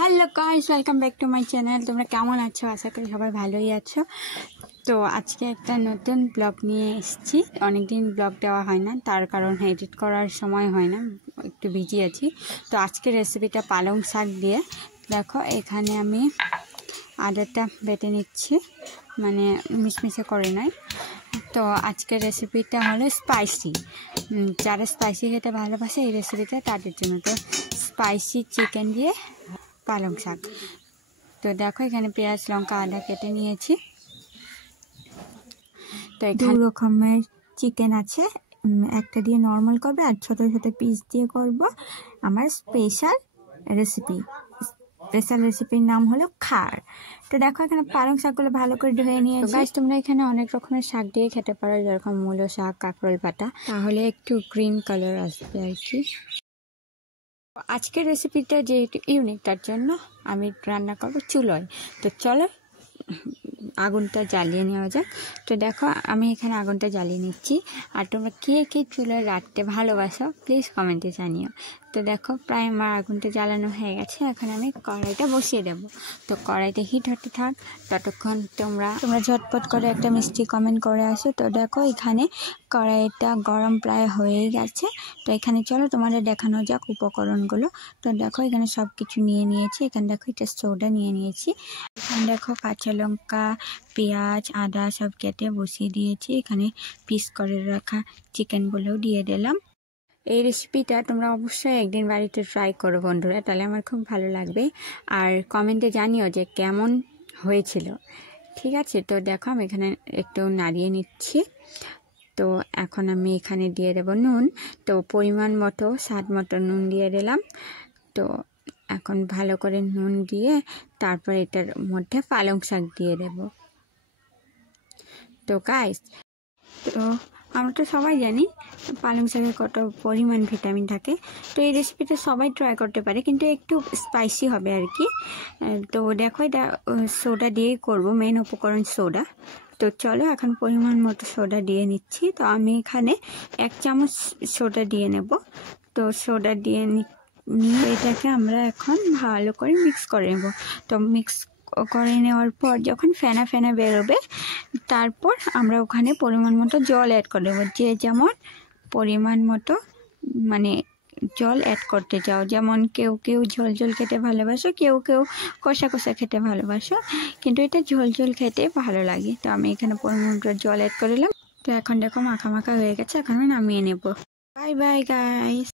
Hello guys, welcome back to my channel. তোমরা কেমন আছো? আশা করি সবাই ভালোই আছো। তো আজকে একটা নতুন ব্লগ নিয়ে এসেছি। অনেকদিন ব্লগ দেওয়া হয় না, তার কারণ এডিট করার সময় হয় না, একটু বিজি আছি। তো আজকে রেসিপিটা পালং শাক দিয়ে। দেখো এখানে আমি আদাটা বেটে নিচ্ছি, মানে মিশমিশে করে নাই। তো আজকের রেসিপিটা হলো স্পাইসি। যারা স্পাইসি খেতে ভালোবাসে এই রেসিপিটা তাদের জন্য। তো স্পাইসি চিকেন দিয়ে পালং শাক। তো দেখো এখানে পেঁয়াজ, লঙ্কা, আদা কেটে নিয়েছি। তো এখানে 2 রকমের চিকেন আছে, একটা দিয়ে নর্মাল করবে আর ছোট ছোট পিস দিয়ে করব। আমার স্পেশাল রেসিপির নাম হলো খার। তো দেখো এখানে পালং শাকগুলো ভালো করে ধুয়ে নিয়েছি। গাইস, তোমরা এখানে অনেক রকমের শাক দিয়ে খেতে পারো, যেরকম মূলো শাক, কাঁকরোল পাতা, তাহলে একটু গ্রিন কালার আসবে আর কি। আজকের রেসিপিটা যেহেতু ইউনিক, তার জন্য আমি রান্না করবো চুলোয়। তো চলো আগুনটা জ্বালিয়ে নেওয়া যাক। তো দেখো আমি এখানে আগুনটা জ্বালিয়ে নিচ্ছি। আর তোমরা কে কে চুলোয় রাখতে ভালোবাসো প্লিজ কমেন্টে জানিও। তো দেখো প্রায় আমার আগুনটা জ্বালানো হয়ে গেছে। এখন আমি কড়াইটা বসিয়ে দেবো। তো কড়াইতে হিট হতে থাক, ততক্ষণ তোমরা ঝটপট করে একটা মিষ্টি কমেন্ট করে আসো। তো দেখো এখানে কড়াইটা গরম প্রায় হয়েই গেছে। তো এখানে চলো তোমাদের দেখানো যাক উপকরণগুলো। তো দেখো এখানে সব কিছু নিয়ে নিয়েছি। এখানে দেখো এটা সোডা নিয়ে নিয়েছি। এখানে দেখো কাঁচা লঙ্কা, পেঁয়াজ, আদা সব কেটে বসিয়ে দিয়েছি। এখানে পিস করে রাখা চিকেনগুলোও দিয়ে দিলাম। এই রেসিপিটা তোমরা অবশ্যই একদিন বাড়িতে ট্রাই করো বন্ধুরা, তাহলে আমার খুব ভালো লাগবে। আর কমেন্টে জানিও যে কেমন হয়েছিল। ঠিক আছে, তো দেখো আমি এখানে একটু নাড়িয়ে নিচ্ছি। তো এখন আমি এখানে দিয়ে দেব নুন। তো পরিমাণ মতো, স্বাদ মতো নুন দিয়ে দিলাম। তো এখন ভালো করে নুন দিয়ে তারপর এটার মধ্যে পালং শাক দিয়ে দেব। তো গাইস, তো আমরা তো সবাই জানি পালং শাকে কত পরিমাণ ভিটামিন থাকে। তো এই রেসিপিটা সবাই ট্রাই করতে পারে, কিন্তু একটু স্পাইসি হবে আর কি। তো দেখো এটা সোডা দিয়েই করবো, মেন উপকরণ সোডা। তো চলো এখন পরিমাণ মতো সোডা দিয়ে নিচ্ছি। তো আমি এখানে 1 চামচ সোডা দিয়ে নেব। তো সোডা দিয়ে নিয়ে এটাকে আমরা এখন ভালো করে মিক্স করে নেব। তো মিক্স করে নেওয়ার পর যখন ফেনা ফেনা বেরোবে, তারপর আমরা ওখানে পরিমাণ মতো জল অ্যাড করে দেবো। যে যেমন পরিমাণ মতো মানে জল অ্যাড করতে চাও, যেমন কেউ কেউ ঝোল ঝোল খেতে ভালোবাসো, কেউ কেউ কষা কষা খেতে ভালোবাসো, কিন্তু এটা ঝোল ঝোল খেতে ভালো লাগে। তো আমি এখানে পরিমাণ মতো জল অ্যাড করে দিলাম। তো এখন দেখো মাখা মাখা হয়ে গেছে, এখন আমি নামিয়ে নেব। Bye bye guys.